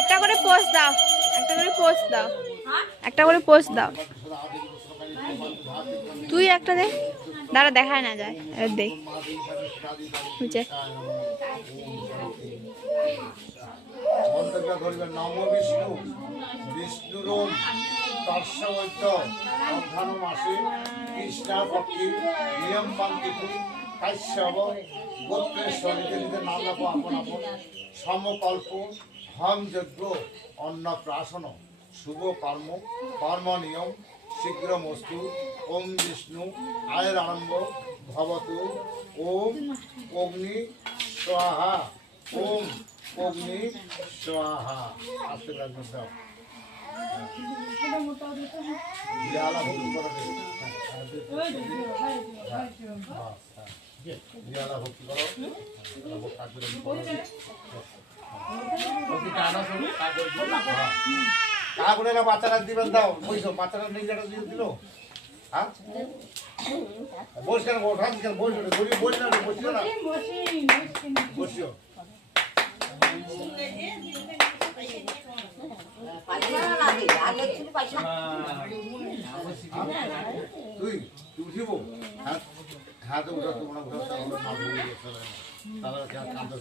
একটা করে পোস্ট দাও, একটা করে পোস্ট দাও, একটা করে পোস্ট দাও। তুই একটা দে, দাঁড়া দেখায় না যায়, দে বুঝে। নম বিষ্ণু বিষ্ণুরম তর্ষবৈদ্য অঘ্রাণ মাসে কৃষ্ণা পক্ষী নিয়ম পান্তিকু কাশ্যব গোত্রেশ্বর নিজেদের নাম রাখো আপন আপন সমকল্প হম যজ্ঞ অন্নপ্রাশন শুভ কর্ম কর্ম নিয়ম শীঘ্রমস্তু ওম বিষ্ণু আয়ের আরম্ভ ভবতু ওম অগ্নি স্বাহা ওম অগ্নি স্বাহা। আস্তে করে দাও দিয়ালা ভক্তি করো, দিয়ালা ভক্তি করো। কাকুরে বাচ্চারা দিবেন দাও, বইসো বাচ্চারা নিজেরা দিয়ে দিল। হ্যাঁ বস কেন বস কেন বস বসি না বসিও না বসিও। তুই উঠিব হ্যাঁ হ্যাঁ তো উঠা তোমরা উঠা তাহলে কান্দা